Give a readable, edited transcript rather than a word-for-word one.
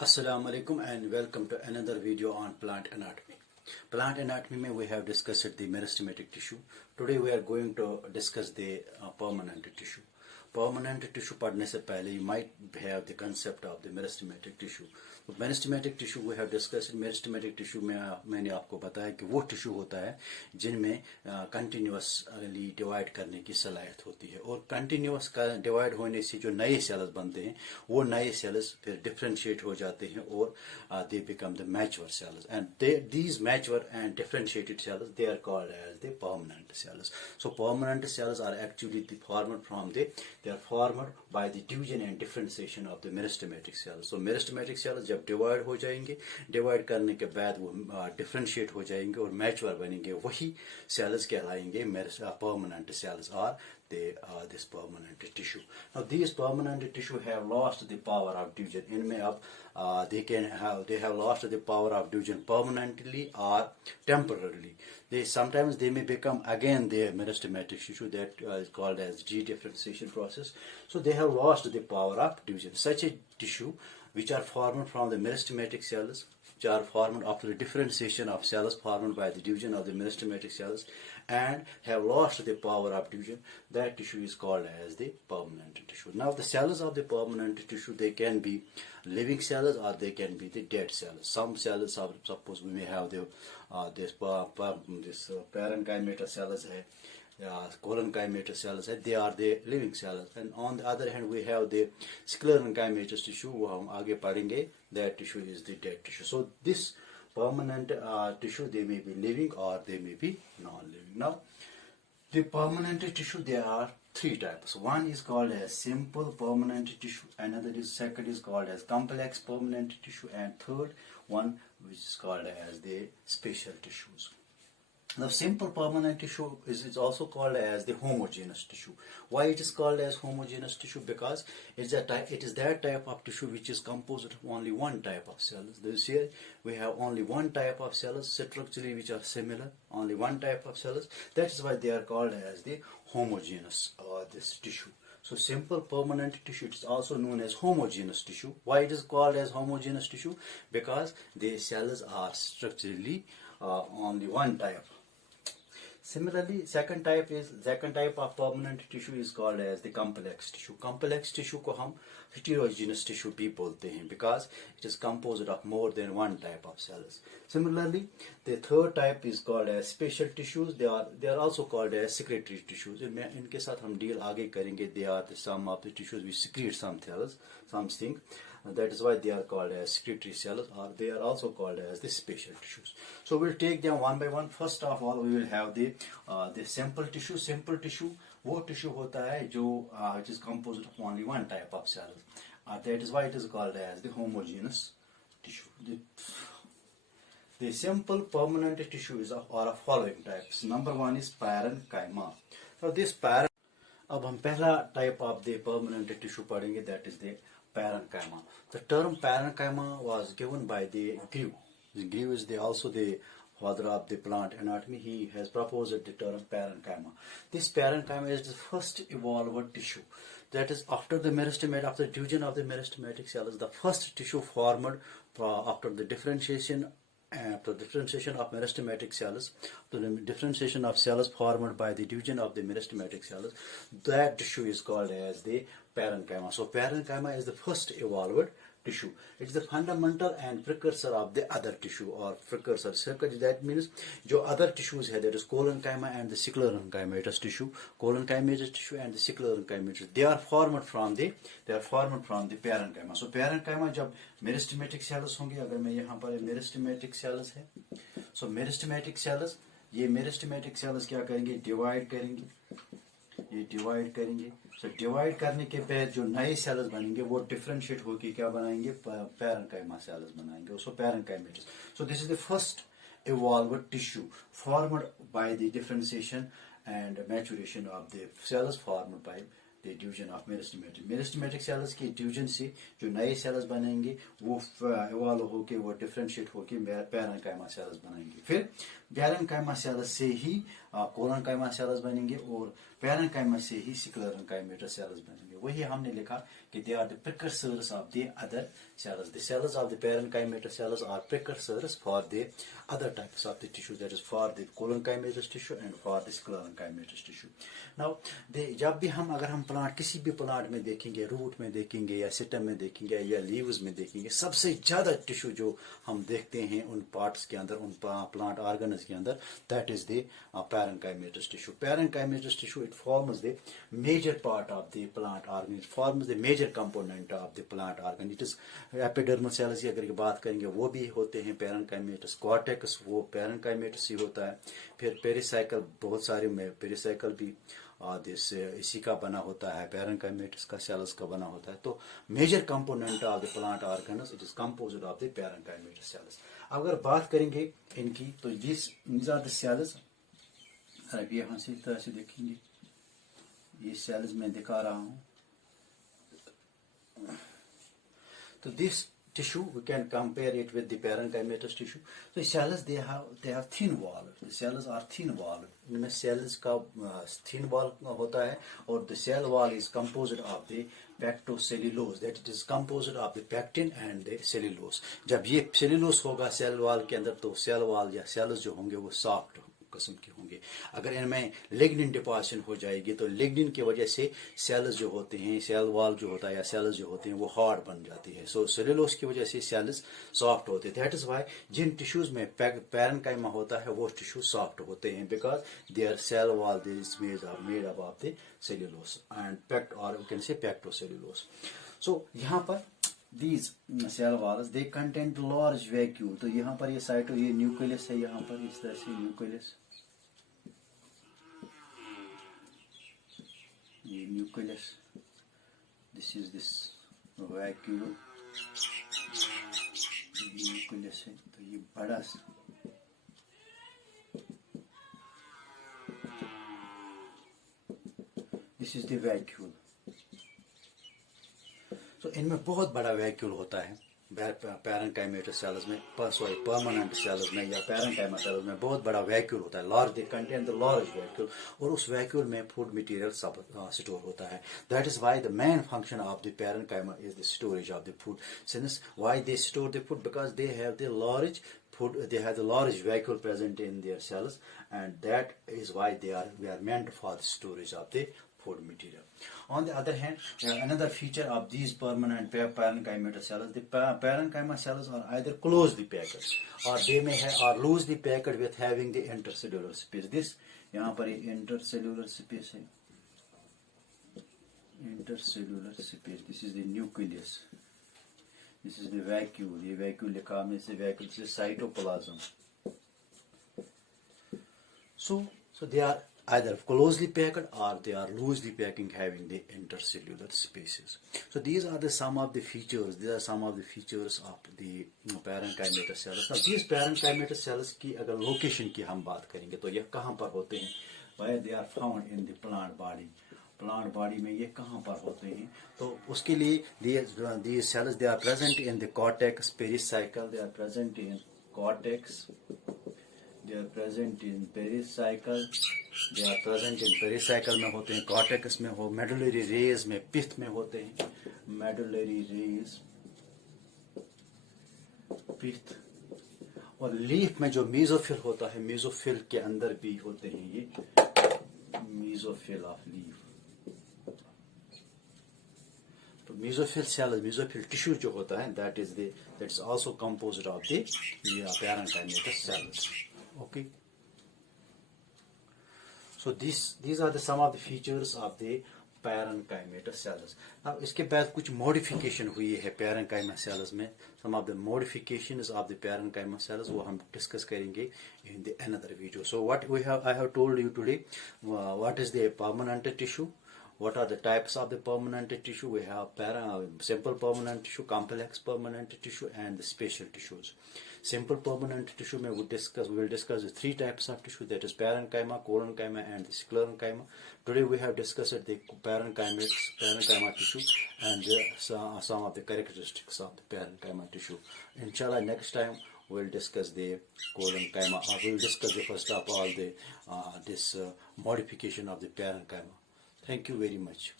Assalamu alaikum and welcome to another video on plant anatomy. Plant anatomy mein we have discussed the meristematic tissue. Today we are going to discuss the permanent tissue. Permanent tissue पढ़ने से पहले you might have the concept of the meristematic tissue. तो meristematic tissue we have discussed. Meristematic tissue में मैंने आपको बताया कि वो टिश्यू होता है जिनमें कंटिन्यूसली डिवाइड करने की सलाहियत होती है और कंटिन्यूस डिवाइड होने से जो नए सेल्स बनते हैं वो नए सेल्स फिर डिफ्रेंशिएट हो जाते हैं और they become the mature cells, and these mature and differentiated cells, they are called as the permanent cells. So permanent cells are actually they are formed by the division and differentiation of the meristematic cells. So meristematic cells जब divide हो जाएंगे, divide करने के बाद वो differentiate हो जाएंगे और मैच्योर बनेंगे, वही सेल्स कहलाएंगे permanent cells, or they are this permanent tissue. Now these permanent tissue have lost the power of division. इनमें अब they have lost the power of division permanently or temporarily. Sometimes they may become again the meristematic tissue that is called as de-differentiation process. So they have lost the power of division. Such a tissue which are formed from the meristematic cells, which are formed after the differentiation of cells formed by the division of the meristematic cells and have lost the power of division, that tissue is called as the permanent tissue. Now the cells of the permanent tissue, they can be living cells or they can be the dead cells. Some cells, suppose we may have this parenchymatous cells colon-chymatous cells, they are the living cells, and on the other hand we have the sclerenchymatous tissue, वो हम आगे पढ़ेंगे, that tissue is the dead tissue. So this permanent tissue, they may be living or they may be non-living. Now the permanent tissue, there are three types. One is called as simple permanent tissue, second is called as complex permanent tissue, and third one which is called as the special tissues. The simple permanent tissue is also called as the homogeneous tissue. Why it is called as homogeneous tissue? Because it is that type of tissue which is composed of only one type of cells. This here we have only one type of cells structurally which are similar, only one type of cells. That is why they are called as the homogeneous this tissue. So simple permanent tissue is also known as homogeneous tissue. Why it is called as homogeneous tissue? Because the cells are structurally only one type. Similarly, second type of permanent tissue is called as the complex tissue. Complex tissue को हम heterogeneous tissue भी बोलते हैं because it is composed of more than one type of cells. Similarly, the third type is called as special tissues. They are also called as secretory tissues. इनके साथ हम deal आगे करेंगे. They are the sum of the tissues which secrete some cells, something. That is why they are called as secretory cells, or they are also called as the special tissues. So we'll take them one by one. First of all, we will have the simple tissue. Simple tissue वो tissue होता है जो which is composed of only one type of cells. That is why it is called as the homogeneous tissue. The simple permanent tissue is of following types. Number one is parenchyma. So this अब हम पहला type of the permanent tissue पढ़ेंगे, that is the parenchyma. The term parenchyma was given by the Grew. The Grew is also the father of the plant anatomy. He has proposed the term parenchyma. This parenchyma is the first evolved tissue. That is after the division of the meristematic cells, the first tissue formed after the differentiation of meristematic cells, the differentiation of cells formed by the division of the meristematic cells, that tissue is called as the parenchyma. So parenchyma is the first evolved tissue. It is the fundamental and precursor of the other tissue, or precursor. That means जो other tissues है, that is colon-chyma and the sclerenchymatous tissue, colon-chymatous tissue and the sclerenchymatous, they are formed from the parenchyma. So parenchyma जब meristematic cells होंगे, अगर मैं यहाँ पर meristematic cells है, so meristematic cells, ये meristematic cells क्या करेंगे, divide करेंगे. So डिवाइड करने के बाद जो नए सेल्स बनेंगे वो डिफरेंशिएट होकर क्या बनाएंगे, parenchyma cells बनाएंगे, उसको parenchymatous. So this is the first evolved tissue formed by the differentiation and maturation of the cells formed by the division of meristematic cells की division से जो नए cells बनेंगे वो evolve होके वो differentiate होके parenchyma cells बनाएंगे. फिर parenchyma cells से ही कोलनकाइमा सेल्स बनेंगे और पैरेन्काइमा से ही स्क्लेरेन्काइमेटस सेल्स बनेंगे। वही हमने लिखा कि they are the precursors of the other cells. The cells of the parenchymatous cells are precursors for the other types of the tissue, that is for the collenchymatous tissue and for the sclerenchymatous tissue. Now, जब भी अगर हम plant किसी भी plant में देखेंगे, root में देखेंगे या सिस्टम में देखेंगे या लीव्स में देखेंगे, सबसे ज़्यादा टिश्यू जो हम देखते हैं उन पार्ट्स के अंदर, उन प्लांट ऑर्गन्स के अंदर, that is the parenchymatous tissue. Parenchymatous tissue, it forms the major part of the plant organ. It forms the major component of the plant organ. It is epidermal cells की अगर बात करेंगे वो भी होते हैं पैरेन्काइमेटस, कॉर्टेक्स वो parenchymatous ही होता है। फिर पेरिसाइकल, बहुत सारे में पेरिसाइकल भी इसी का बना होता है, पैरेन्काइमेटस का सेल्स का बना होता है। तो major component of the plant organs it is composed of the parenchymatous cells. अगर बात करेंगे इनकी तो these are the cells, अब यहाँ से इस तरह से देखेंगे, ये सेल्स मैं दिखा रहा हूँ। So this tissue we can compare it with the parenchymatous tissue. So cells they have thin wall. The cells are thin wall. इनमें cells का thin wall होता है और the cell wall is composed of the pectocellulose. That it is composed of the pectin and the cellulose. जब ये cellulose होगा cell wall के अंदर तो cell wall या cells जो होंगे वो soft किस्म के होंगे। अगर इनमें लिग्निन डिपॉजिशन हो जाएगी तो लिग्निन की वजह से सेल्स जो होते हैं, सेल वॉल जो होता है या सेल्स जो होते हैं वो हार्ड बन जाती है। सो सेलुलोस की वजह से सेल्स सॉफ्ट होते हैं। दैट इज व्हाई जिन टिश्यूज में पैरेन्काइमा होता है वो टिश्यू सॉफ्ट होते हैं, because their cell wall is made up of the cellulose and pectin और वी कैन से पेक्टोसेलुलोस। सो यहाँ पर these cell walls they contain large vacuole. तो यहाँ पर ये साइटो ये न्यूक्लियस है, यहाँ पर इस तरह से न्यूक्लियस, ये nucleus, this is this vacuole, nucleus है। तो ये बड़ा this is the vacuole. तो इनमें बहुत बड़ा वैक्यूल होता है पैरेन्काइमेटस सेल्स में, सॉरी परमानेंट सेल्स में या पैरेन्काइमा सेल्स में बहुत बड़ा वैक्यूल होता है, large, they contain the large vacuole, और उस वैक्यूल में फूड मटेरियल सब स्टोर होता है। That is why the main function of the parenchyma is the storage of the food. Since why they store the food, because they have the large food, they have the large vacuole present in their cells, and that is why we are meant for the storage of the food material. On the other hand, another feature of these permanent parenchymatous cells, the parenchyma cells are either closely packed or they may have or loosely packed with having the intercellular space. This यहाँ पर intercellular space है, intercellular space. This is the nucleus. This is the vacuole. ये vacuole लिखा हमने से vacuole से cytoplasm. So they are either closely packed or they are loosely packing, having the intercellular spaces. So these are the some of the features. These are some of the features of the parenchymatous cells. Now these parenchymatous cells की अगर location की हम बात करेंगे तो ये कहाँ पर होते हैं? Where they are found in the plant body. Plant body में ये कहाँ पर होते हैं? तो उसके लिए these cells they are present in the cortex, pericycle. They are present in cortex. They are present in pericycle. They are present in pericycle में होते हैं, cortex में हो, medullary rays में, pith में होते हैं, medullary rays, pith, और लीफ में जो मेसोफिल होता है, मेसोफिल के अंदर भी होते हैं ये मेसोफिल ऑफ लीफ। तो मेसोफिल सेल, मेसोफिल टिश्यू जो होता है that is also composed of the parenchymatous cells. Okay. So these are the some of the features of the parenchymatous cells. Now इसके बाद कुछ modification हुई है parenchyma cells में. Some of the modifications of the parenchyma cells वो हम discuss करेंगे in the another video. So what I have told you today, what is the permanent tissue, what are the types of the permanent tissue. We have simple permanent tissue, complex permanent tissue, and the special tissues. Simple permanent tissue we will discuss the three types of tissue, that is parenchyma, collenchyma, and the sclerenchyma. Today we have discussed the parenchyma tissue and some of the characteristics of the parenchyma tissue. Inshallah, next time we'll discuss the colon-chyma. We'll discuss the first of all the this modification of the parenchyma. Thank you very much.